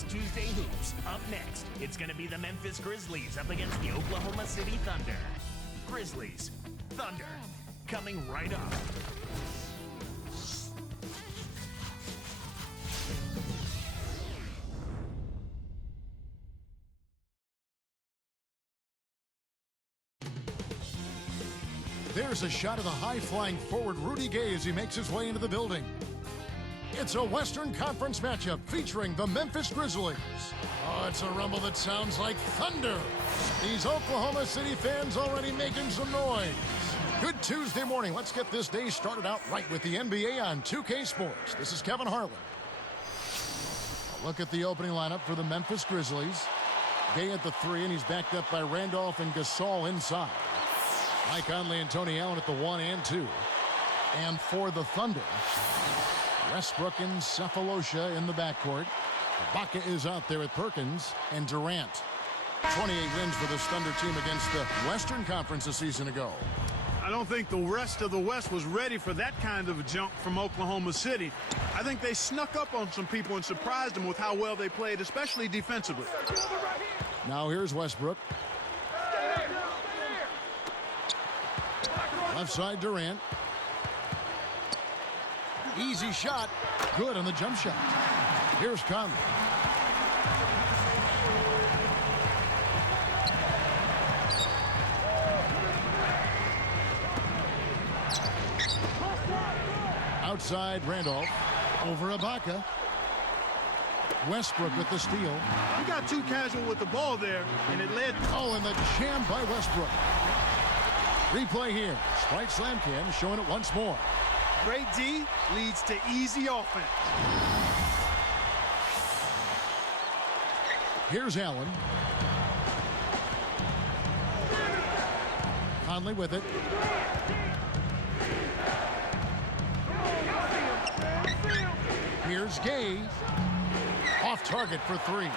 It's Tuesday Hoops. Up next, it's going to be the Memphis Grizzlies up against the Oklahoma City Thunder. Grizzlies, Thunder, coming right up. There's a shot of the high-flying forward Rudy Gay as he makes his way into the building. It's a Western Conference matchup featuring the Memphis Grizzlies. Oh, it's a rumble that sounds like thunder. These Oklahoma City fans already making some noise. Good Tuesday morning. Let's get this day started out right with the NBA on 2K Sports. This is Kevin Harlan. A look at the opening lineup for the Memphis Grizzlies. Gay at the 3, and he's backed up by Randolph and Gasol inside. Mike Conley and Tony Allen at the 1 and 2. And for the Thunder, Westbrook and Cephalosha in the backcourt. Ibaka is out there with Perkins and Durant. 28 wins for this Thunder team against the Western Conference a season ago. I don't think the rest of the West was ready for that kind of a jump from Oklahoma City. I think they snuck up on some people and surprised them with how well they played, especially defensively. Now here's Westbrook. Left side, Durant. Easy shot. Good on the jump shot. Here's Conley. Outside, Randolph. Over Ibaka. Westbrook with the steal. He got too casual with the ball there, and it led. Oh, and the jam by Westbrook. Replay here. Sprite Slam Cam showing it once more. Great D leads to easy offense. Here's Allen. Conley with it. Here's Gay. Off target for 3.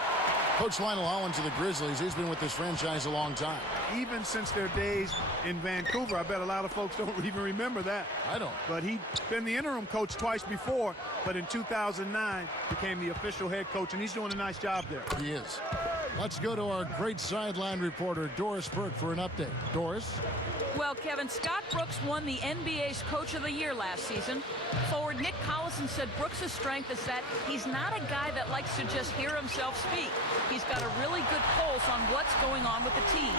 Coach Lionel Hollins of the Grizzlies, he's been with this franchise a long time. Even since their days in Vancouver. I bet a lot of folks don't even remember that. I don't. But he'd been the interim coach twice before, but in 2009 became the official head coach, and he's doing a nice job there. He is. Let's go to our great sideline reporter, Doris Burke, for an update. Doris? Well, Kevin, Scott Brooks won the NBA's Coach of the Year last season. Forward Nick Collison said Brooks' strength is that he's not a guy that likes to just hear himself speak. He's got a really good pulse on what's going on with the team.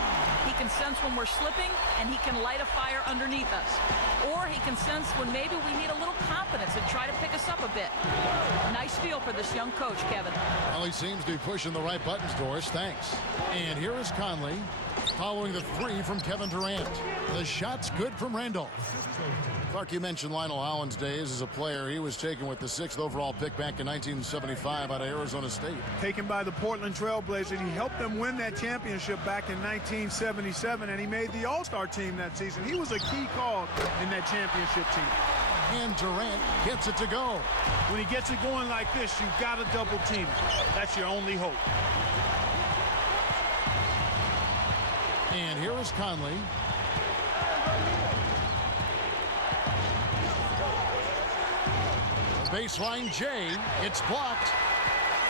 He can sense when we're slipping, and he can light a fire underneath us. Or he can sense when maybe we need a little confidence and try to pick us up a bit. Nice feel for this young coach, Kevin. Well, he seems to be pushing the right buttons, Doris. Thanks. And here is Conley, following the 3 from Kevin Durant. The shot's good from Randolph. Clark, you mentioned Lionel Hollins' days as a player. He was taken with the 6th overall pick back in 1975 out of Arizona State. Taken by the Portland Trail Blazers. He helped them win that championship back in 1977, and he made the All-Star team that season. He was a key cog in that championship team. And Durant gets it to go. When he gets it going like this, you've got to double team him. That's your only hope. And here is Conley. Baseline J. It's blocked.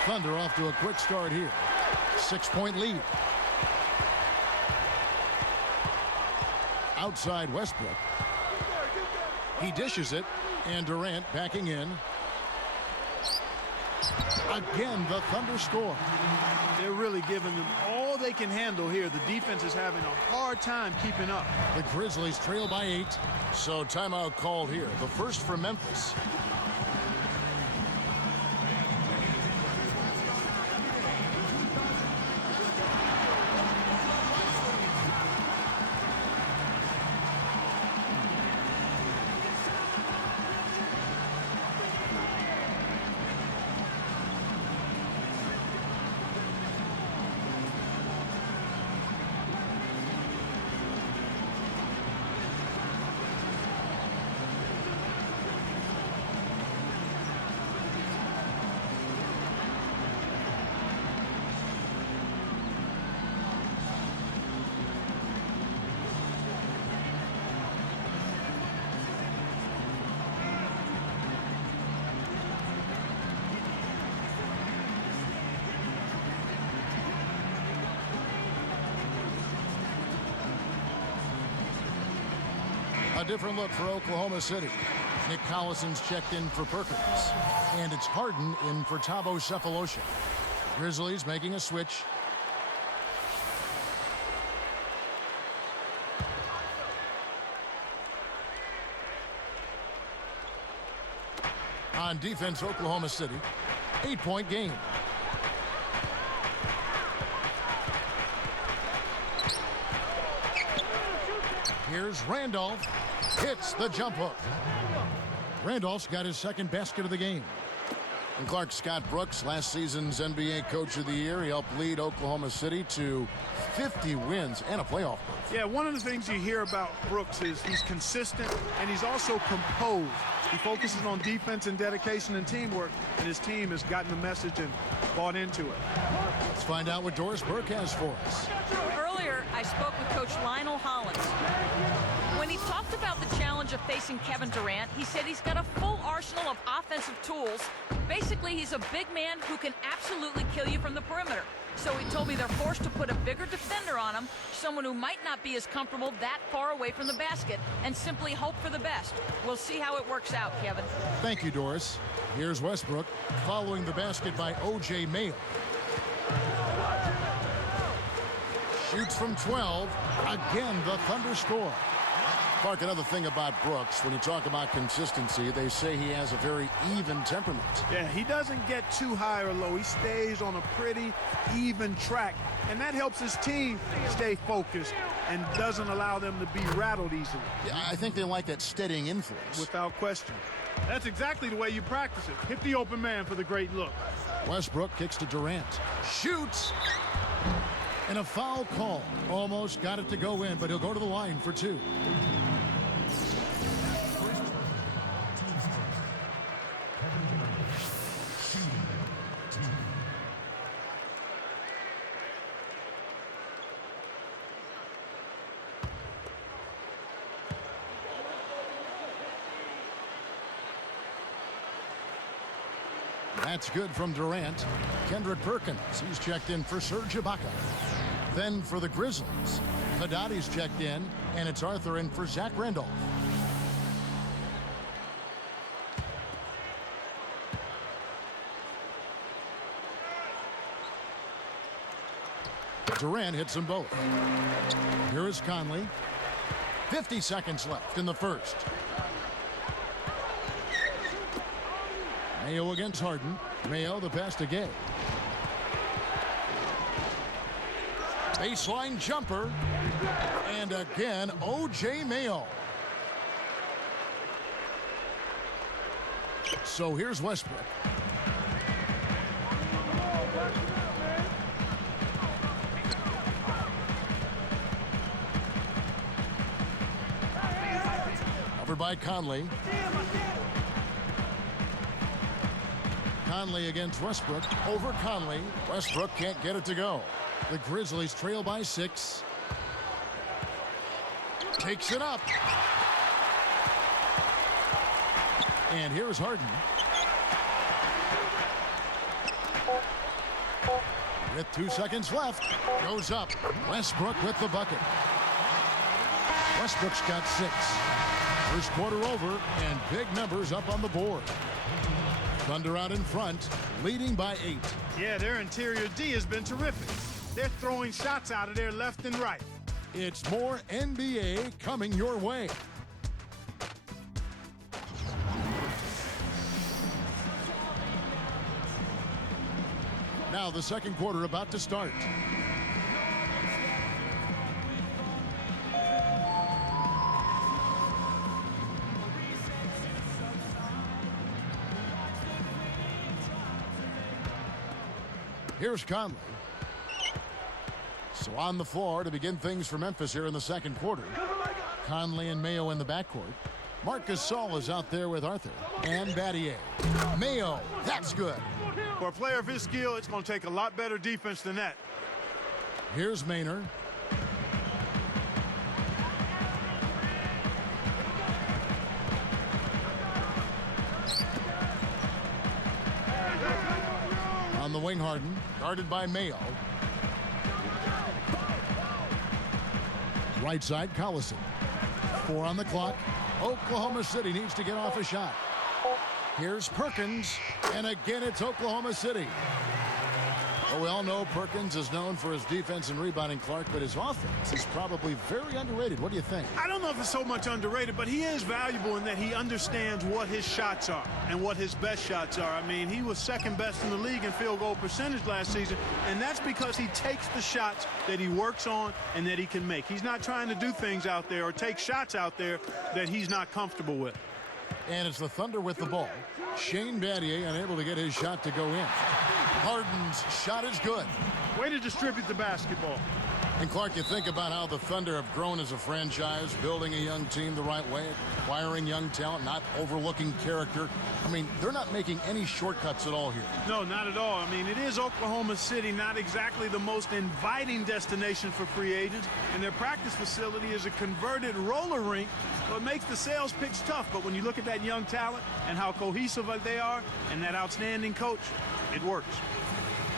Thunder off to a quick start here. 6-point lead. Outside Westbrook. He dishes it. And Durant backing in. Again, the Thunder score. They're really giving them all they can handle here. The defense is having a hard time keeping up. The Grizzlies trail by 8. So timeout called here. The first for Memphis. A different look for Oklahoma City. Nick Collison's checked in for Perkins. And it's Harden in for Thabo Sefolosha. Grizzlies making a switch. On defense, Oklahoma City. 8-point game. Here's Randolph. Hits the jump hook. Randolph's got his second basket of the game. And Clark, Scott Brooks, last season's NBA Coach of the Year. He helped lead Oklahoma City to 50 wins and a playoff berth. Yeah, one of the things you hear about Brooks is he's consistent and he's also composed. He focuses on defense and dedication and teamwork, and his team has gotten the message and bought into it. Let's find out what Doris Burke has for us. Earlier, I spoke with Coach Lionel Hollins. When he talked about the challenge of facing Kevin Durant, he said he's got a full arsenal of offensive tools. Basically, he's a big man who can absolutely kill you from the perimeter. So he told me they're forced to put a bigger defender on him, someone who might not be as comfortable that far away from the basket, and simply hope for the best. We'll see how it works out, Kevin. Thank you, Doris. Here's Westbrook following the basket by O.J. Mayo. Shoots from 12. Again, the Thunder score. Clark, another thing about Brooks, when you talk about consistency, they say he has a very even temperament. Yeah, he doesn't get too high or low. He stays on a pretty even track, and that helps his team stay focused and doesn't allow them to be rattled easily. Yeah, I think they like that steadying influence. Without question. That's exactly the way you practice it. Hit the open man for the great look. Westbrook kicks to Durant. Shoots! And a foul call. Almost got it to go in, but he'll go to the line for two. That's good from Durant. Kendrick Perkins, he's checked in for Serge Ibaka. Then for the Grizzlies, Hadadi's checked in, and it's Arthur in for Zach Randolph. Durant hits them both. Here is Conley. 50 seconds left in the first. Mayo against Harden. Mayo, the pass to Gay. Baseline jumper. And again, O.J. Mayo. So here's Westbrook. Covered by Conley. Conley against Westbrook. Over Conley. Westbrook can't get it to go. The Grizzlies trail by 6. Takes it up. And here's Harden. With 2 seconds left. Goes up. Westbrook with the bucket. Westbrook's got 6. First quarter over, and big numbers up on the board. Thunder out in front, leading by 8. Yeah, their interior D has been terrific. They're throwing shots out of there left and right. It's more NBA coming your way. Now the second quarter about to start. Here's Conley. So on the floor to begin things for Memphis here in the second quarter. Conley and Mayo in the backcourt. Marc Gasol is out there with Arthur and Battier. Mayo, that's good. For a player of his skill, it's going to take a lot better defense than that. Here's Maynard. On the wing, Harden, guarded by Mayo. Right side, Collison. 4 on the clock. Oklahoma City needs to get off a shot. Here's Perkins, and again it's Oklahoma City. Well, we all know Perkins is known for his defense and rebounding, Clark, but his offense is probably very underrated. What do you think? I don't know if it's so much underrated, but he is valuable in that he understands what his shots are and what his best shots are. I mean, he was second best in the league in field goal percentage last season, and that's because he takes the shots that he works on and that he can make. He's not trying to do things out there or take shots out there that he's not comfortable with. And it's the Thunder with the ball. Shane Battier unable to get his shot to go in. Harden's shot is good. Way to distribute the basketball. And Clark, you think about how the Thunder have grown as a franchise, building a young team the right way, acquiring young talent, not overlooking character. I mean, they're not making any shortcuts at all here. No, not at all. I mean, it is Oklahoma City, not exactly the most inviting destination for free agents, and their practice facility is a converted roller rink, so it makes the sales pitch tough. But when you look at that young talent and how cohesive they are and that outstanding coach, it works.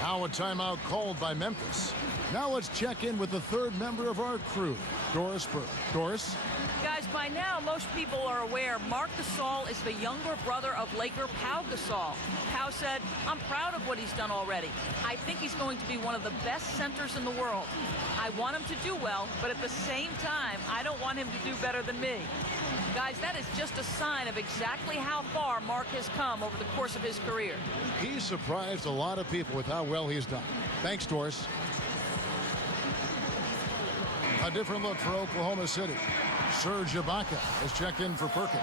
Now a timeout called by Memphis. Now let's check in with the third member of our crew, Doris Burke. Doris? Guys, by now, most people are aware Marc Gasol is the younger brother of Laker Pau Gasol. Pau said, "I'm proud of what he's done already. I think he's going to be one of the best centers in the world. I want him to do well, but at the same time, I don't want him to do better than me." Guys, that is just a sign of exactly how far Marc has come over the course of his career. He's surprised a lot of people with how well he's done. Thanks, Doris. A different look for Oklahoma City. Serge Ibaka has checked in for Perkins.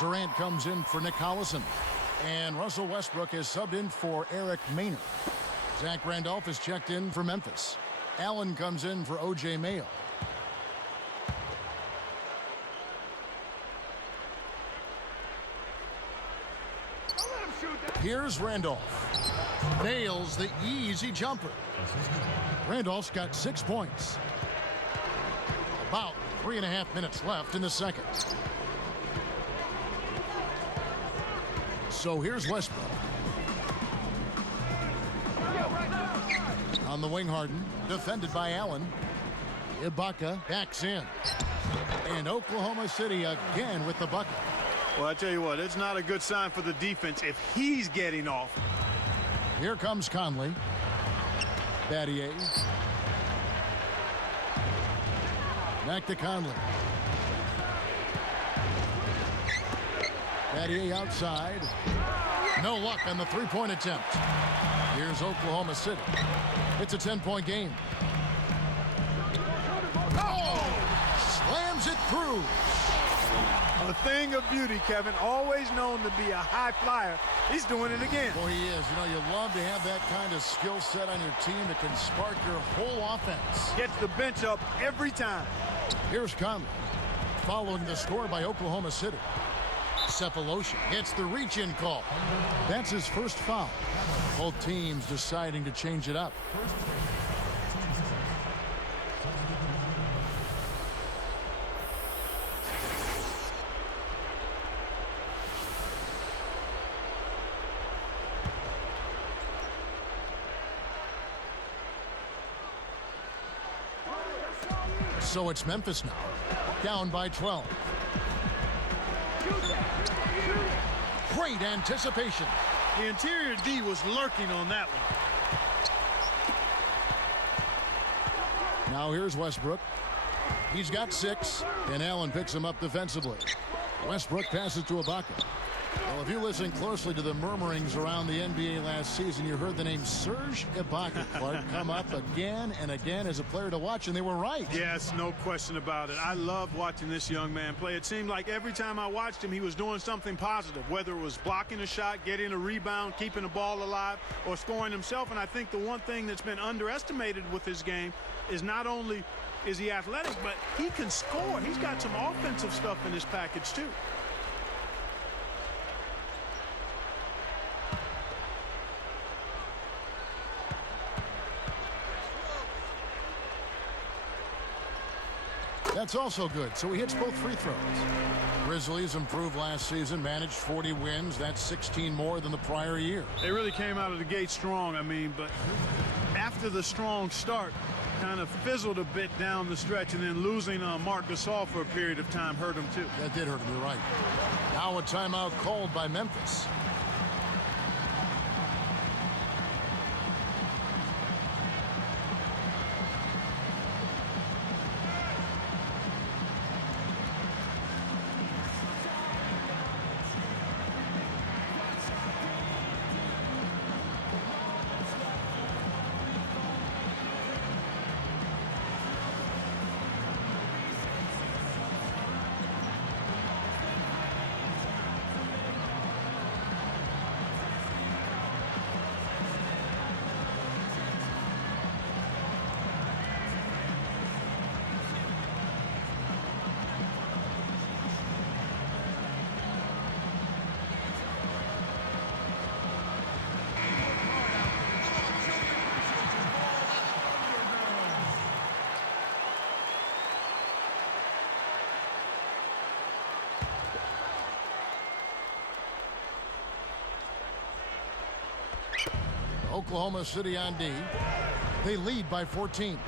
Durant comes in for Nick Collison. And Russell Westbrook has subbed in for Eric Maynard. Zach Randolph has checked in for Memphis. Allen comes in for O.J. Mayo. Here's Randolph. Nails the easy jumper. Randolph's got 6 points. About 3.5 minutes left in the second. So here's Westbrook. On the wing, Harden, defended by Allen. Ibaka backs in. And Oklahoma City again with the bucket. Well, I tell you what, it's not a good sign for the defense if he's getting off. Here comes Conley. Battier. Back to Conley. Battier outside. No luck on the three-point attempt. Here's Oklahoma City. It's a 10-point game. Oh! Slams it through. A thing of beauty, Kevin. Always known to be a high flyer. He's doing it again. Boy, he is. You know, you love to have that kind of skill set on your team that can spark your whole offense. Gets the bench up every time. Here's Conley. Following the score by Oklahoma City. Cephalosha gets the reach-in call. That's his first foul. Both teams deciding to change it up. So it's Memphis now, down by 12. Great anticipation. The interior D was lurking on that one. Now here's Westbrook. He's got 6, and Allen picks him up defensively. Westbrook passes to Ibaka. Well, if you listen closely to the murmurings around the NBA last season, you heard the name Serge Ibaka, Clark, come up again and again as a player to watch, and they were right. Yes, no question about it. I loved watching this young man play. It seemed like every time I watched him, he was doing something positive, whether it was blocking a shot, getting a rebound, keeping the ball alive, or scoring himself. And I think the one thing that's been underestimated with his game is not only is he athletic, but he can score. He's got some offensive stuff in his package, too. That's also good, so he hits both free throws. Grizzlies improved last season, managed 40 wins. That's 16 more than the prior year. They really came out of the gate strong, but after the strong start, kind of fizzled a bit down the stretch, and then losing Marc Gasol for a period of time hurt him too. That did hurt him, you're right. Now a timeout called by Memphis. Oklahoma City on D. They lead by 14.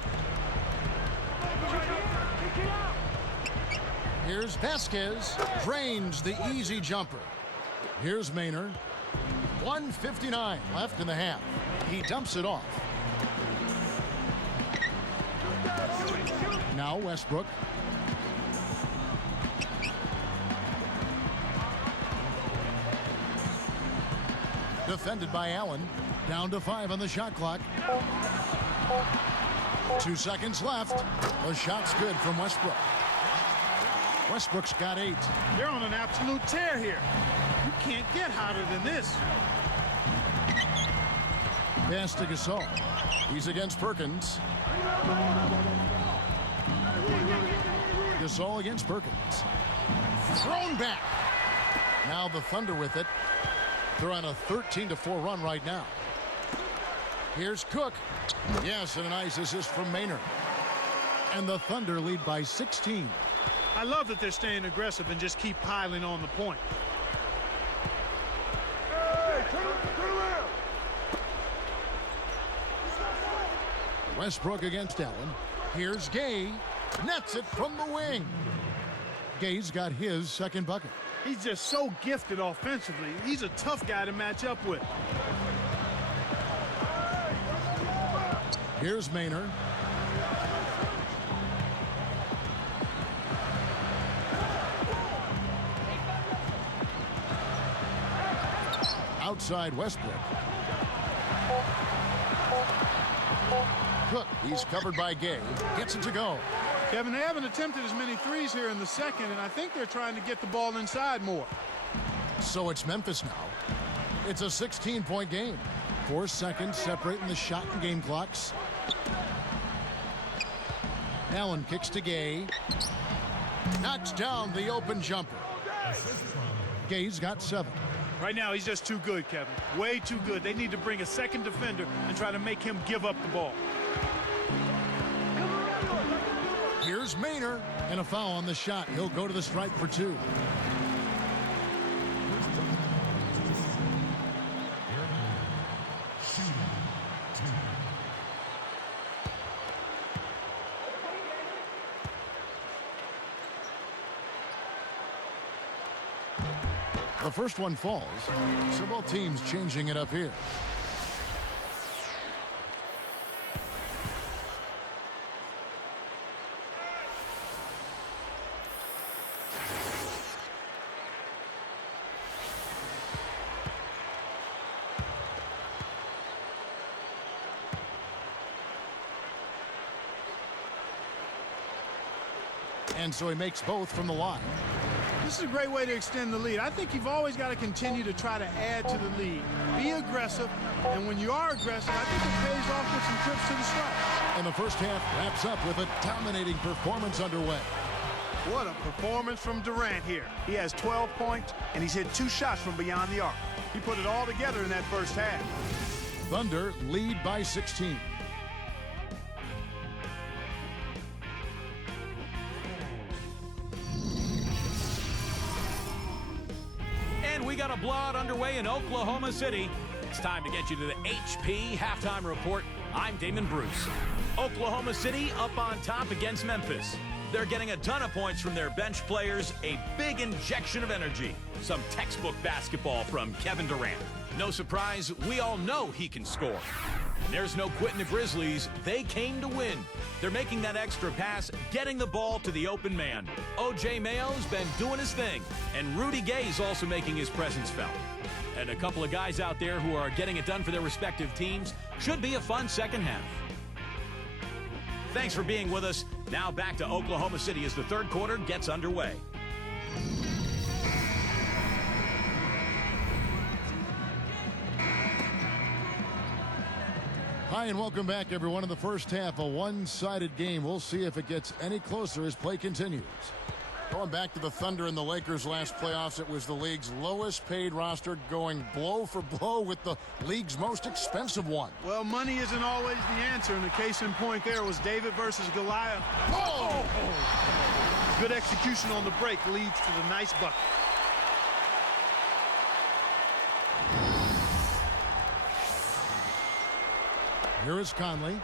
Here's Vasquez. Drains the easy jumper. Here's Maynard. 1:59 left in the half. He dumps it off. Now Westbrook. Defended by Allen. Down to 5 on the shot clock. 2 seconds left. The shot's good from Westbrook. Westbrook's got 8. They're on an absolute tear here. You can't get hotter than this. Pass to Gasol. He's against Perkins. Gasol against Perkins. Thrown back. Now the Thunder with it. They're on a 13-4 run right now. Here's Cook. Yes, and a nice assist from Maynard. And the Thunder lead by 16. I love that they're staying aggressive and just keep piling on the point. Westbrook against Allen. Here's Gay. Nets it from the wing. Gay's got his second bucket. He's just so gifted offensively. He's a tough guy to match up with. Here's Maynard. Outside Westbrook. Cook, he's covered by Gay. Gets it to go. Kevin, they haven't attempted as many threes here in the second, and I think they're trying to get the ball inside more. So it's Memphis now. It's a 16-point game. 4 seconds separating the shot and game clocks. Allen kicks to Gay. Knocks down the open jumper. Gay's got 7. Right now, he's just too good, Kevin. Way too good. They need to bring a second defender and try to make him give up the ball. Here's Maynard, and a foul on the shot. He'll go to the stripe for 2. The first one falls, so both teams changing it up here. And so he makes both from the line. This is a great way to extend the lead. I think you've always got to continue to try to add to the lead. Be aggressive, and when you are aggressive, I think it pays off with some trips to the stripe. And the first half wraps up with a dominating performance underway. What a performance from Durant here. He has 12 points, and he's hit 2 shots from beyond the arc. He put it all together in that first half. Thunder lead by 16. We got a blowout underway in Oklahoma City. It's time to get you to the HP halftime report I'm Damon Bruce. Oklahoma City up on top against Memphis. They're getting a ton of points from their bench players, a big injection of energy. Some textbook basketball from Kevin Durant. No surprise, we all know he can score. And there's no quitting the Grizzlies. They came to win. They're making that extra pass, getting the ball to the open man. O.J. Mayo's been doing his thing, and Rudy Gay's also making his presence felt. And a couple of guys out there who are getting it done for their respective teams. Should be a fun second half. Thanks for being with us. Now back to Oklahoma City as the third quarter gets underway. Hi, and welcome back, everyone. In the first half, a one-sided game. We'll see if it gets any closer as play continues. Going back to the Thunder and the Lakers last playoffs, it was the league's lowest paid roster, going blow for blow with the league's most expensive one. Well, money isn't always the answer, and the case in point there was David versus Goliath. Oh! Good execution on the break leads to the nice bucket. Here is Conley.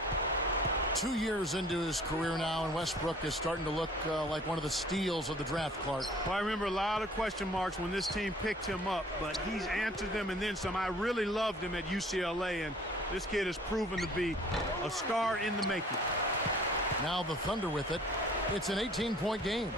2 years into his career now, and Westbrook is starting to look like one of the steals of the draft, Clark. Well, I remember a lot of question marks when this team picked him up, but he's answered them and then some. I really loved him at UCLA, and this kid has proven to be a star in the making. Now the Thunder with it. It's an 18-point game.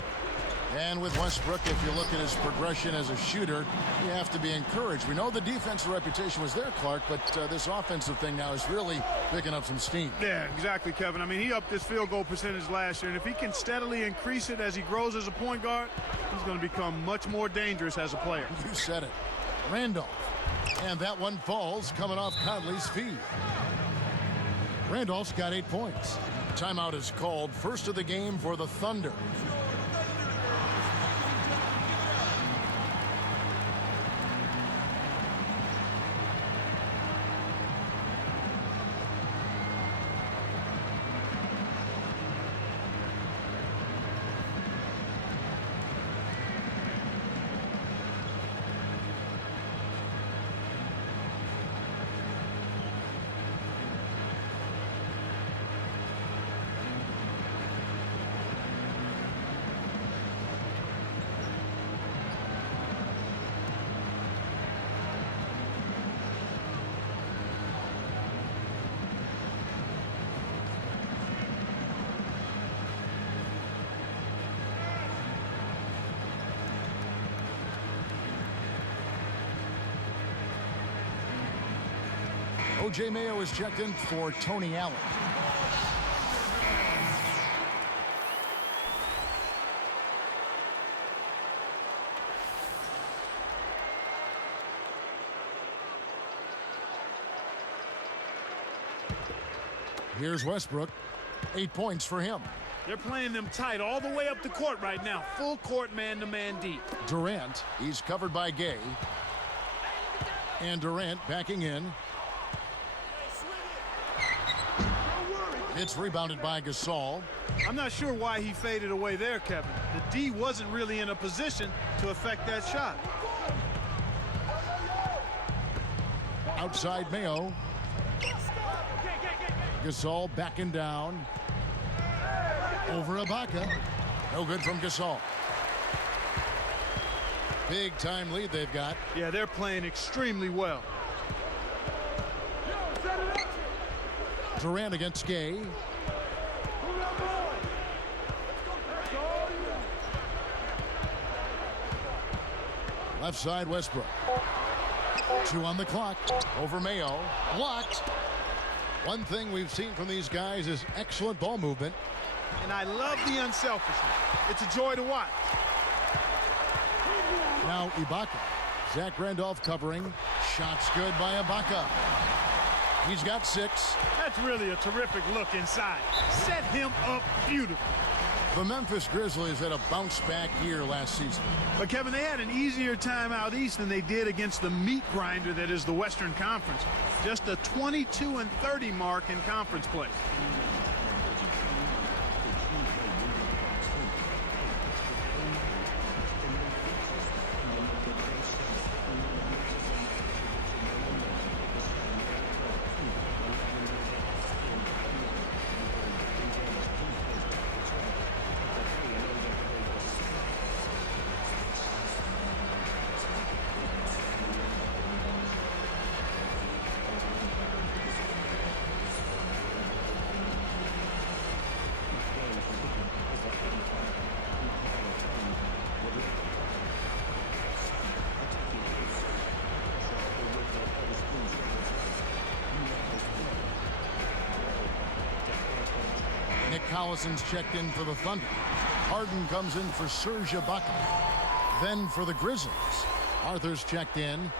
And with Westbrook, if you look at his progression as a shooter, you have to be encouraged. We know the defensive reputation was there, Clark, but this offensive thing now is really picking up some steam. Yeah, exactly, Kevin. I mean, he upped his field goal percentage last year, and if he can steadily increase it as he grows as a point guard, he's going to become much more dangerous as a player. You said it. Randolph. And that one falls coming off Conley's feet. Randolph's got 8 points. Timeout is called. First of the game for the Thunder. O.J. Mayo is checked in for Tony Allen. Here's Westbrook. 8 points for him. They're playing them tight all the way up the court right now. Full court man-to-man deep. Durant, he's covered by Gay. And Durant backing in. It's rebounded by Gasol. I'm not sure why he faded away there, Kevin. The D wasn't really in a position to affect that shot. Outside Mayo. Gasol backing down. Over Ibaka. No good from Gasol. Big time lead they've got. Yeah, they're playing extremely well. Durant against Gay. Left side Westbrook. 2 on the clock. Over Mayo. Blocked. One thing we've seen from these guys is excellent ball movement. And I love the unselfishness. It's a joy to watch. Now Ibaka. Zach Randolph covering. Shots good by Ibaka. He's got 6. That's really a terrific look inside. Set him up beautifully. The Memphis Grizzlies had a bounce-back year last season. But, Kevin, they had an easier time out east than they did against the meat grinder that is the Western Conference. Just a 22-30 mark in conference play. Collison's checked in for the Thunder. Harden comes in for Serge Ibaka. Then for the Grizzlies, Arthur's checked in.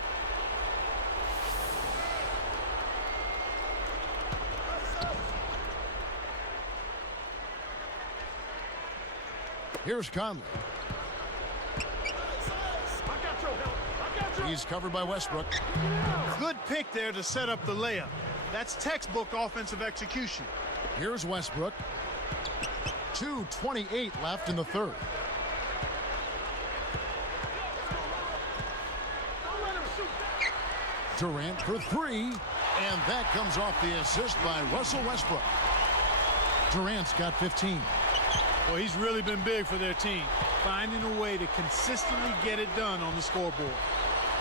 Here's Conley. He's covered by Westbrook. Good pick there to set up the layup. That's textbook offensive execution. Here's Westbrook. 2:28 left in the third. Durant for three, and that comes off the assist by Russell Westbrook. Durant's got 15. Well, he's really been big for their team, finding a way to consistently get it done on the scoreboard.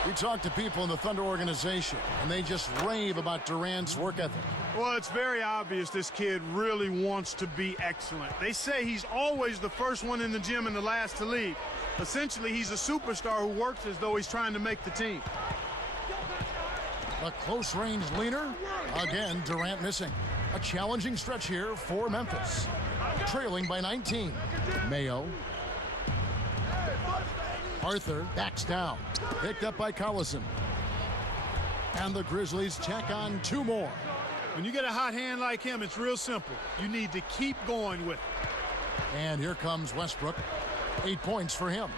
We talked to people in the Thunder organization, and they just rave about Durant's work ethic. Well, it's very obvious this kid really wants to be excellent. They say he's always the first one in the gym and the last to leave. Essentially, he's a superstar who works as though he's trying to make the team. A close-range leaner. Again, Durant missing. A challenging stretch here for Memphis. Trailing by 19. Mayo. Arthur backs down. Picked up by Collison. And the Grizzlies check on two more. When you get a hot hand like him, it's real simple. You need to keep going with it. And here comes Westbrook. 8 points for him.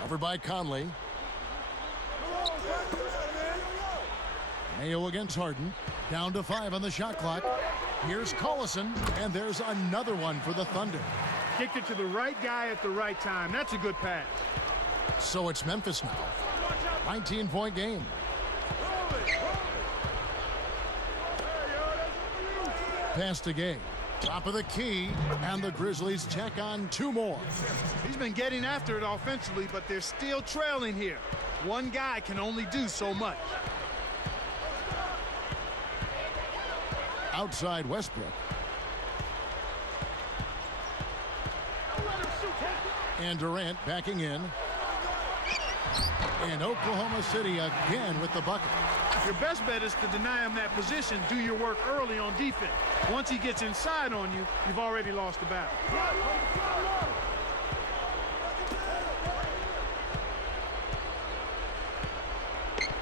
Covered by Conley. Mayo against Harden. Down to 5 on the shot clock. Here's Collison, and there's another one for the Thunder. Kicked it to the right guy at the right time. That's a good pass. So it's Memphis now. 19-point game. Pass to Gay. Top of the key, and the Grizzlies check on two more. He's been getting after it offensively, but they're still trailing here. One guy can only do so much. Outside Westbrook. And Durant backing in. And Oklahoma City again with the bucket. Your best bet is to deny him that position. Do your work early on defense. Once he gets inside on you, you've already lost the battle.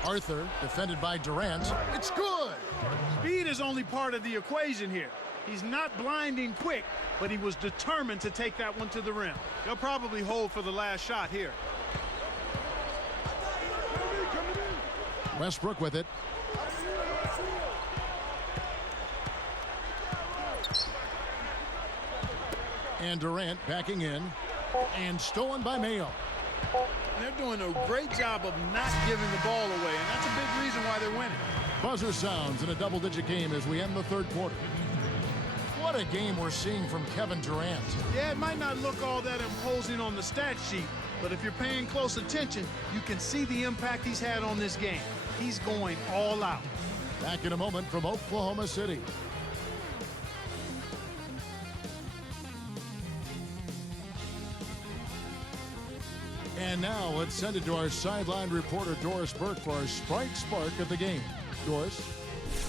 Arthur defended by Durant. It's good. Speed is only part of the equation here. He's not blinding quick, but he was determined to take that one to the rim. They'll probably hold for the last shot here. Westbrook with it. And Durant backing in. And stolen by Mayo. They're doing a great job of not giving the ball away, and that's a big reason why they're winning. Buzzer sounds in a double-digit game as we end the third quarter. What a game we're seeing from Kevin Durant. Yeah, it might not look all that imposing on the stat sheet, but if you're paying close attention, you can see the impact he's had on this game. He's going all out. Back in a moment from Oklahoma City. And now let's send it to our sideline reporter Doris Burke for our Sprite Spark of the game. Doris?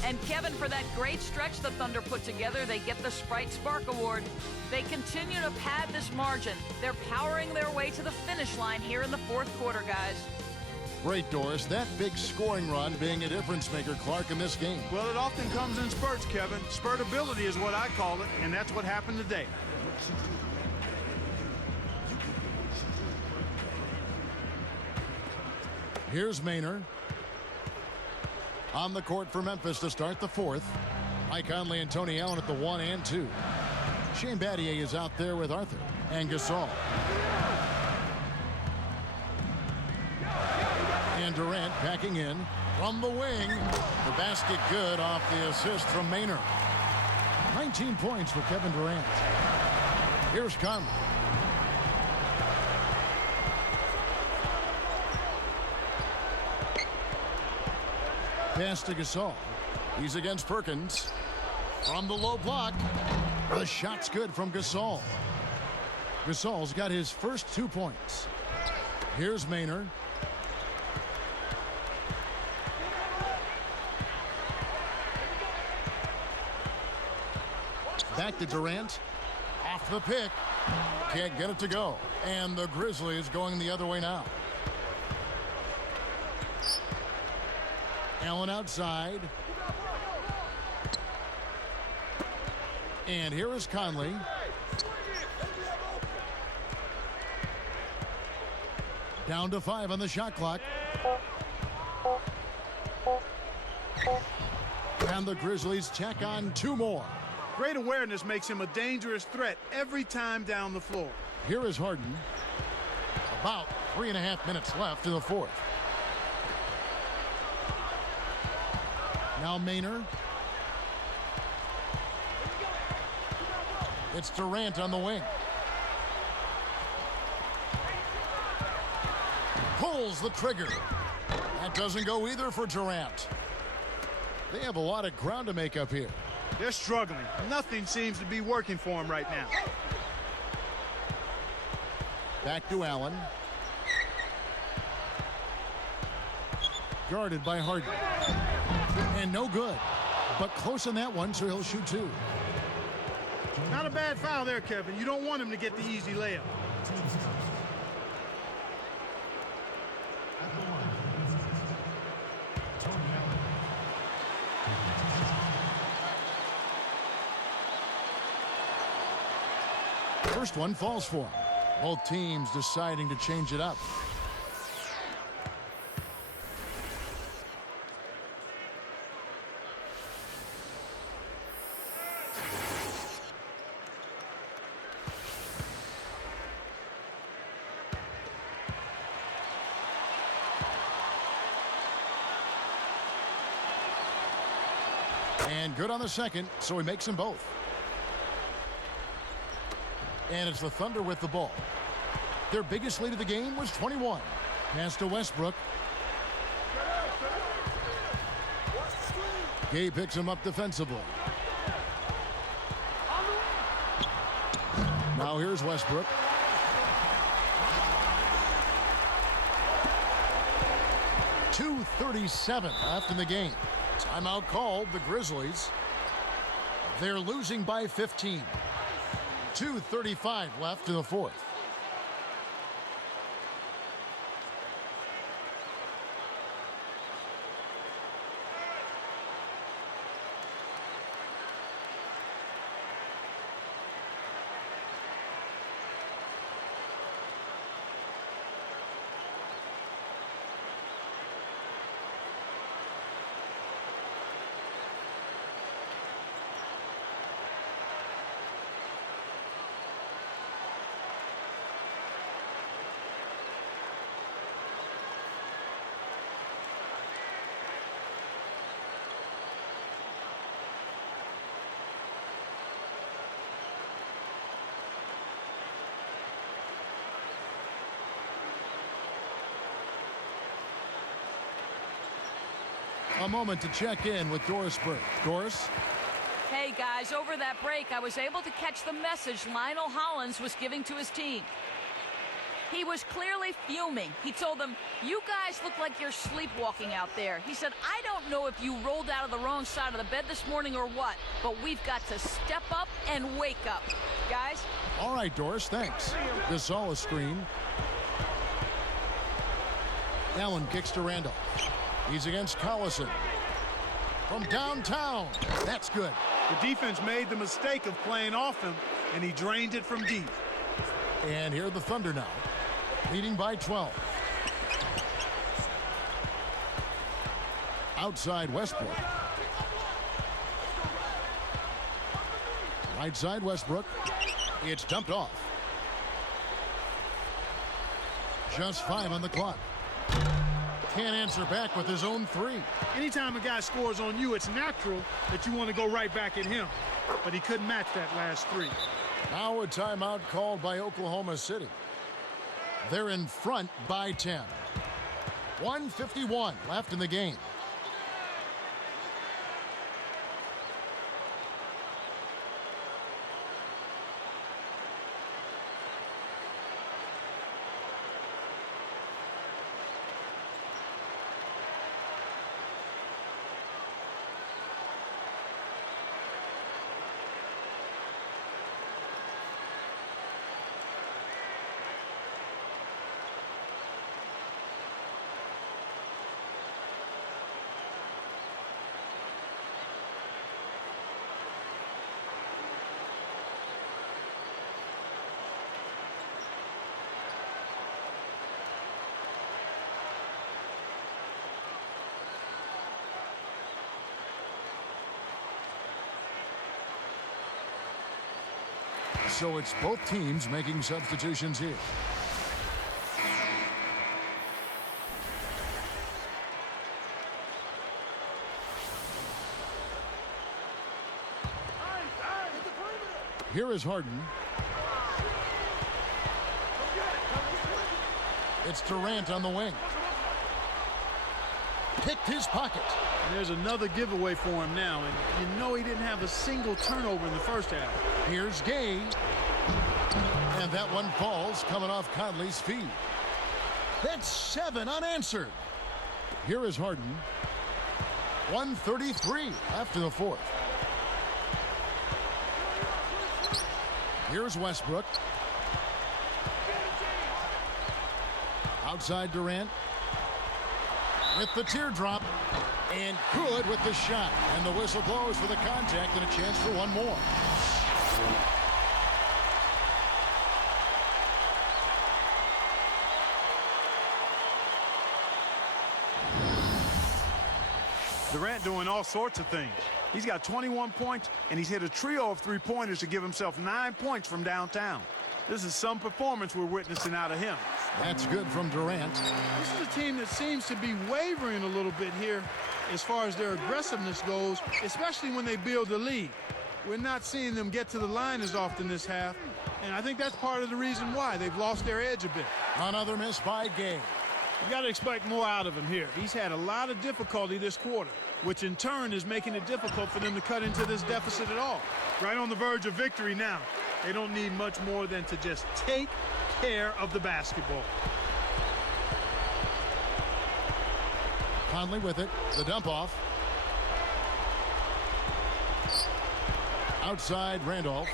And Kevin, for that great stretch the Thunder put together, they get the Sprite Spark Award. They continue to pad this margin. They're powering their way to the finish line here in the fourth quarter, guys. Great, Doris. That big scoring run being a difference maker, Clark, in this game. Well, it often comes in spurts, Kevin. Spurtability is what I call it, and that's what happened today. Here's Maynard. On the court for Memphis to start the fourth. Mike Conley and Tony Allen at the 1 and 2. Shane Battier is out there with Arthur and Gasol. And Durant backing in from the wing. The basket good off the assist from Maynard. 19 points for Kevin Durant. Here's Conley. Pass to Gasol. He's against Perkins. From the low block. The shot's good from Gasol. Gasol's got his first 2 points. Here's Maynard. Back to Durant. Off the pick. Can't get it to go. And the Grizzlies going the other way now. Allen outside. And here is Conley. Down to 5 on the shot clock. And the Grizzlies tack on 2 more. Great awareness makes him a dangerous threat every time down the floor. Here is Harden. About 3.5 minutes left in the fourth. Now Maynard. It's Durant on the wing. Pulls the trigger. That doesn't go either for Durant. They have a lot of ground to make up here. They're struggling. Nothing seems to be working for them right now. Back to Allen. Guarded by Harden. And no good. But close on that one, so he'll shoot 2. Not a bad foul there, Kevin. You don't want him to get the easy layup. First one falls for him. Both teams deciding to change it up. And good on the second, so he makes them both. And it's the Thunder with the ball. Their biggest lead of the game was 21. Pass to Westbrook. Gay picks him up defensively. Now here's Westbrook. .237 left in the game. Timeout called, the Grizzlies. They're losing by 15. 2:35 left in the fourth. A moment to check in with Doris Burke. Doris? Hey, guys, over that break, I was able to catch the message Lionel Hollins was giving to his team. He was clearly fuming. He told them, "You guys look like you're sleepwalking out there." He said, "I don't know if you rolled out of the wrong side of the bed this morning or what, but we've got to step up and wake up." Guys? All right, Doris, thanks. This is all a screen. Allen kicks to Randall. He's against Collison. From downtown. That's good. The defense made the mistake of playing off him, and he drained it from deep. And here are the Thunder now, leading by 12. Outside Westbrook. Right side Westbrook. It's dumped off. Just 5 on the clock. Can't answer back with his own 3. Anytime a guy scores on you, it's natural that you want to go right back at him. But he couldn't match that last 3. Now a timeout called by Oklahoma City. They're in front by 10. 1:51 left in the game. So it's both teams making substitutions here. Here is Harden. It's Durant on the wing. Picked his pocket. And there's another giveaway for him now, and you know he didn't have a single turnover in the first half. Here's Gay. And that one falls coming off Conley's feet. That's 7 unanswered. Here is Harden. 1:33 after the fourth. Here's Westbrook. Outside Durant. With the teardrop. And good with the shot. And the whistle blows for the contact and a chance for one more. Durant doing all sorts of things. He's got 21 points, and he's hit a trio of three-pointers to give himself 9 points from downtown. This is some performance we're witnessing out of him. That's good from Durant. This is a team that seems to be wavering a little bit here as far as their aggressiveness goes, especially when they build a lead. We're not seeing them get to the line as often this half, and I think that's part of the reason why they've lost their edge a bit. Another miss by Gay. You got to expect more out of him here. He's had a lot of difficulty this quarter, which in turn is making it difficult for them to cut into this deficit at all. Right on the verge of victory now. They don't need much more than to just take care of the basketball. Conley with it. The dump off. Outside Randolph.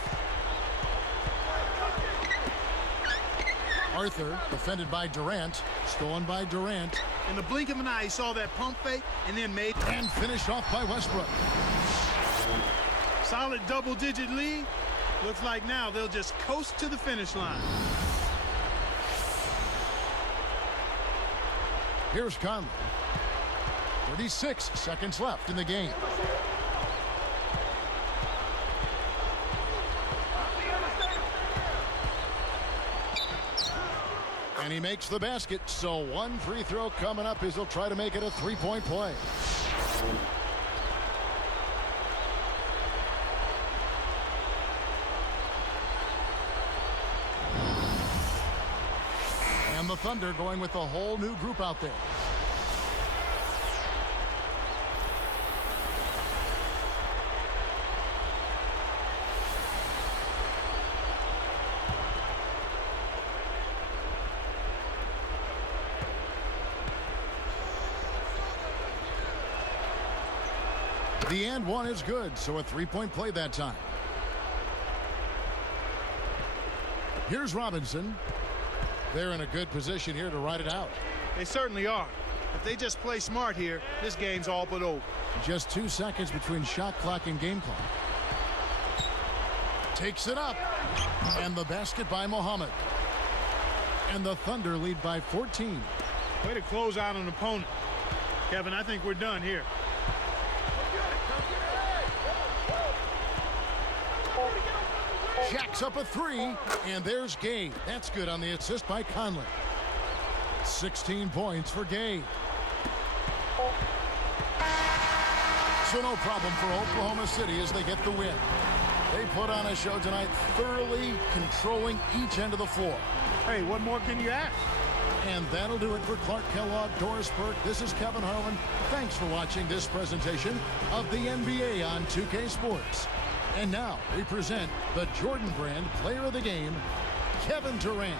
Arthur defended by Durant. Stolen by Durant. In the blink of an eye, he saw that pump fake and then made And finished off by Westbrook. solid double-digit lead. Looks like now they'll just coast to the finish line. Here's Conley. 36 seconds left in the game. And he makes the basket, so one free throw coming up as he'll try to make it a three-point play. And the Thunder going with a whole new group out there. The and one is good, so a three-point play that time. Here's Robinson. They're in a good position here to ride it out. They certainly are. If they just play smart here, this game's all but over. Just 2 seconds between shot clock and game clock. Takes it up. And the basket by Muhammad. And the Thunder lead by 14. Way to close out an opponent. Kevin, I think we're done here. Jacks up a three, and there's Gay. That's good on the assist by Conley. 16 points for Gay. So no problem for Oklahoma City as they get the win. They put on a show tonight, thoroughly controlling each end of the floor. Hey, what more can you ask? And that'll do it for Clark Kellogg, Doris Burke. This is Kevin Harlan. Thanks for watching this presentation of the NBA on 2K Sports. And now we present the Jordan Brand Player of the Game, Kevin Durant.